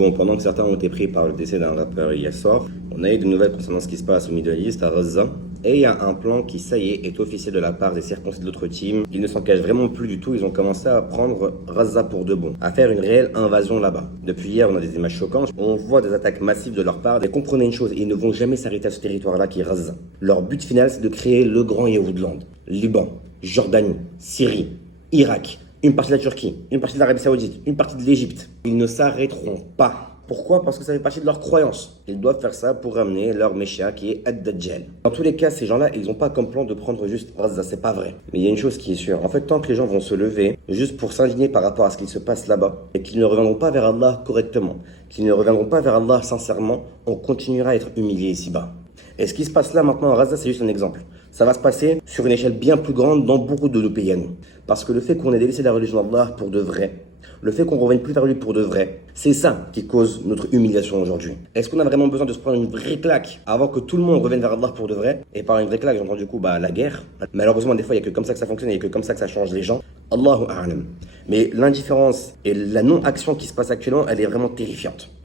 Bon, pendant que certains ont été pris par le décès d'un rappeur hier soir, on a eu de nouvelles concernant ce qui se passe au Middle East, à Gaza. Et il y a un plan qui, ça y est officiel de la part des circoncis de l'autre team. Ils ne s'en cachent vraiment plus du tout, ils ont commencé à prendre Gaza pour de bon, à faire une réelle invasion là-bas. Depuis hier, on a des images choquantes, on voit des attaques massives de leur part. Et comprenez une chose, ils ne vont jamais s'arrêter à ce territoire-là qui est Gaza. Leur but final, c'est de créer le grand Yehoudland. Liban, Jordanie, Syrie, Irak, une partie de la Turquie, une partie de l'Arabie Saoudite, une partie de l'Égypte. Ils ne s'arrêteront pas. Pourquoi? Parce que ça fait partie de leur croyance. Ils doivent faire ça pour ramener leur Messia qui est Ad-Dajjal. Dans tous les cas, ces gens-là, ils n'ont pas comme plan de prendre juste Gaza, c'est pas vrai. Mais il y a une chose qui est sûre. En fait, tant que les gens vont se lever juste pour s'indigner par rapport à ce qu'il se passe là-bas, et qu'ils ne reviendront pas vers Allah correctement, qu'ils ne reviendront pas vers Allah sincèrement, on continuera à être humilié ici-bas. Et ce qui se passe là maintenant à Gaza, c'est juste un exemple. Ça va se passer sur une échelle bien plus grande dans beaucoup de nos pays à nous. Parce que le fait qu'on ait délaissé la religion d'Allah pour de vrai, le fait qu'on revienne plus vers lui pour de vrai, c'est ça qui cause notre humiliation aujourd'hui. Est-ce qu'on a vraiment besoin de se prendre une vraie claque avant que tout le monde revienne vers Allah pour de vrai? Et par une vraie claque, j'entends du coup la guerre. Malheureusement, des fois, il n'y a que comme ça que ça fonctionne, il n'y a que comme ça que ça change les gens. Allahu a'lam. Mais l'indifférence et la non-action qui se passe actuellement, elle est vraiment terrifiante.